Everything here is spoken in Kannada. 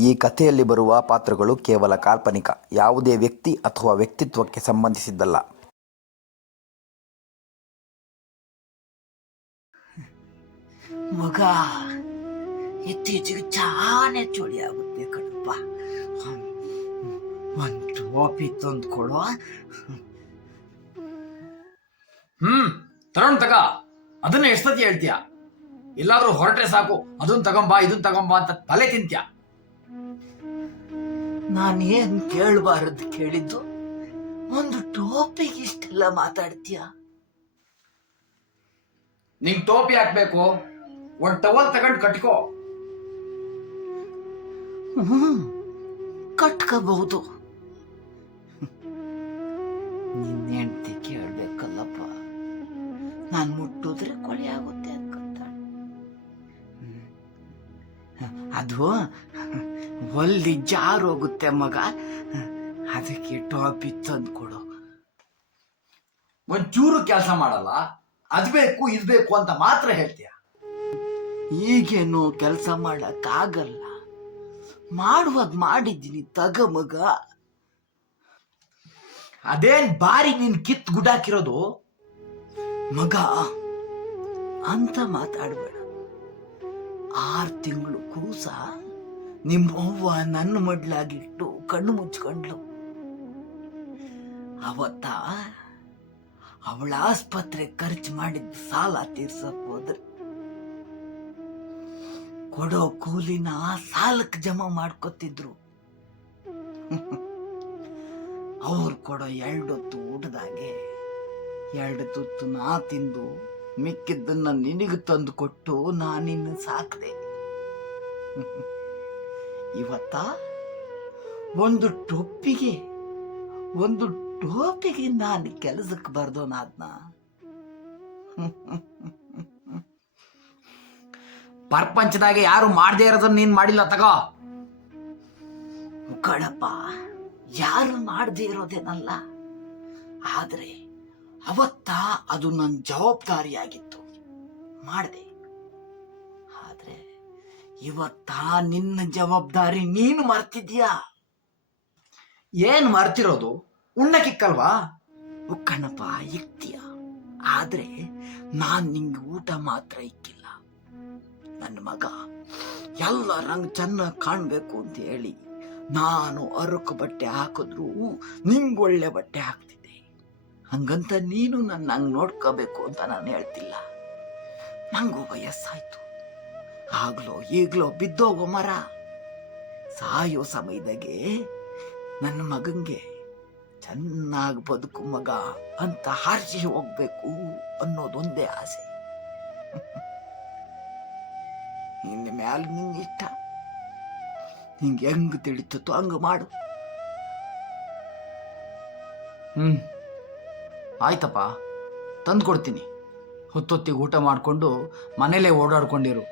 ಈ ಕಥೆಯಲ್ಲಿ ಬರುವ ಪಾತ್ರಗಳು ಕೇವಲ ಕಾಲ್ಪನಿಕ, ಯಾವುದೇ ವ್ಯಕ್ತಿ ಅಥವಾ ವ್ಯಕ್ತಿತ್ವಕ್ಕೆ ಸಂಬಂಧಿಸಿದ್ದಲ್ಲ. ಮಗ, ಇತ್ತೀಚೆಗೆ ಚಾನೆ ಚಳಿ ಆಗುತ್ತೆ ಕಣಪ್ಪ. ಒಂದು ಟೋಪಿ ತಂದ್ಕೊಡೋ. ತಗೊಂಡ್ ತಗ. ಅದನ್ನ ಎಷ್ಟತಿ ಹೇಳ್ತೀಯ? ಎಲ್ಲಾದ್ರೂ ಹೊರಟ್ರೆ ಸಾಕು ಅದನ್ನ ತಗೊಂಬಾ ಇದನ್ನ ತಗೊಂಬಾ ಅಂತ ತಲೆ ತಿಂತ್ಯ. ನಾನೇನ್ ಕೇಳಬಾರದು ಕೇಳಿದ್ದು, ಒಂದು ಟೋಪಿಗೆ ಇಷ್ಟೆಲ್ಲ ಮಾತಾಡ್ತೀಯ? ನಿಂಗ್ ಟೋಪಿ ಹಾಕ್ಬೇಕು, ಒಂದ್ ಟವಲ್ ತಗೊಂಡ್ ಕಟ್ಕೋ. ಕಟ್ಕೋಬಹುದು. ನಿನ್ನ ಹೆಂಡತಿ ಕೇಳ್ಬೇಕಲ್ಲಪ್ಪ, ನಾನು ಮುಟ್ಟಿದ್ರೆ ಕೊಳೆ ಆಗುತ್ತೆ ಅನ್ಕೊಂತಾಳೆ. ಅದು ಒಲ್ಲಿ ಜಾರೋಗುತ್ತೆ ಮಗ, ಅದಕ್ಕೆ ಟಾಪಿ ತಂದು ಕೊಡು. ಒಂಚೂರು ಕೆಲಸ ಮಾಡಲ್ಲ, ಅದ್ ಬೇಕು ಇದ್ ಬೇಕು ಅಂತ ಮಾತ್ರ ಹೇಳ್ತೀಯ. ಈಗೇನು ಕೆಲಸ ಮಾಡಕ್ಕಾಗಲ್ಲ, ಮಾಡುವಾಗ ಮಾಡಿದ್ದೀನಿ ತಗ ಮಗ. ಅದೇನ್ ಬಾರಿ ನೀನ್ ಕಿತ್ ಗುಡಾಕಿರೋದು ಮಗ ಅಂತ ಮಾತಾಡ್ಬೇಡ. 6 ತಿಂಗಳು ಕೂಸ ನಿಮ್ಮವ್ವ ನನ್ನ ಮಡ್ಲಾಗಿಟ್ಟು ಕಣ್ಣು ಮುಚ್ಕೊಂಡ್ಲು. ಅವತ್ತ ಅವಳ ಆಸ್ಪತ್ರೆ ಖರ್ಚು ಮಾಡಿದ ಸಾಲ ತೀರ್ಸಕ್ ಹೋದ್ರೆ ಕೊಡೋ ಕೂಲಿನ ಸಾಲಕ್ಕೆ ಜಮಾ ಮಾಡ್ಕೊತಿದ್ರು. ಅವ್ರು ಕೊಡೋ 2 ಹೊತ್ತು ಊಟದಾಗೆ 2 ತುತ್ತು ನಾ ತಿಂದು ಮಿಕ್ಕಿದ್ದನ್ನ ನಿನಗೆ ತಂದು ಕೊಟ್ಟು ನಾನಿನ್ನು ಸಾಕ್ದೆ. ಇವತ್ತ ಒಂದು ಟೋಪಿಗೆ ನಾನು ಕೆಲಸಕ್ಕೆ ಬರ್ದೋನಾದ್ನ. ಪ್ರಪಂಚದಾಗೆ ಯಾರು ಮಾಡದೇ ಇರೋದನ್ನ ನೀನ್ ಮಾಡಿಲ್ಲ ತಗೋ. ಕಣಪ್ಪ, ಯಾರು ಮಾಡದೇ ಇರೋದೇನಲ್ಲ, ಆದ್ರೆ ಅವತ್ತ ಅದು ನನ್ನ ಜವಾಬ್ದಾರಿಯಾಗಿತ್ತು, ಮಾಡಿದೆ. ಆದ್ರೆ ಇವತ್ತ ನಿನ್ನ ಜವಾಬ್ದಾರಿ ನೀನು ಮರ್ತಿದ್ಯಾ. ಏನ್ ಮರ್ತಿರೋದು? ಉಣ್ಣಕ್ಕಿಕ್ಕಲ್ವಾ? ಕಣಪ್ಪ, ಇಕ್ತೀಯ, ಆದ್ರೆ ನಾನ್ ನಿಂಗೆ ಊಟ ಮಾತ್ರ ಇಕ್ಕಿಲ್ಲ. ನನ್ನ ಮಗ ಎಲ್ಲ ರಂಗ್ ಚೆನ್ನಾಗಿ ಕಾಣ್ಬೇಕು ಅಂತ ಹೇಳಿ ನಾನು ಅರಕು ಬಟ್ಟೆ ಹಾಕಿದ್ರು ನಿಂಗೊಳ್ಳೆ ಬಟ್ಟೆ ಹಾಕ್ತಿದ್ದೆ. ಹಂಗಂತ ನೀನು ನನ್ನ ಹಂಗೆ ನೋಡ್ಕೋಬೇಕು ಅಂತ ನಾನು ಹೇಳ್ತಿಲ್ಲ. ನಂಗೂ ವಯಸ್ಸಾಯ್ತು, ಆಗ್ಲೋ ಈಗ್ಲೋ ಬಿದ್ದೋಗೋ ಮರ. ಸಾಯೋ ಸಮಯದಾಗೆ ನನ್ನ ಮಗಂಗೆ ಚೆನ್ನಾಗಿ ಬದುಕು ಮಗ ಅಂತ ಹಾರಿಸಿ ಹೋಗ್ಬೇಕು ಅನ್ನೋದೊಂದೇ ಆಸೆ. ಇನ್ನು ಮ್ಯಾಲ ನಿಂಗೆ ಇಷ್ಟ, ನಿಂಗೆ ಹೆಂಗ್ ತಿಳಿತೋ ಹಂಗ ಮಾಡು. ಆಯ್ತಪ್ಪ, ತಂದು ಕೊಡ್ತೀನಿ. ಹೊತ್ತೊತ್ತಿಗೆ ಊಟ ಮಾಡ್ಕೊಂಡು ಮನೇಲೆ ಓಡಾಡ್ಕೊಂಡಿರು.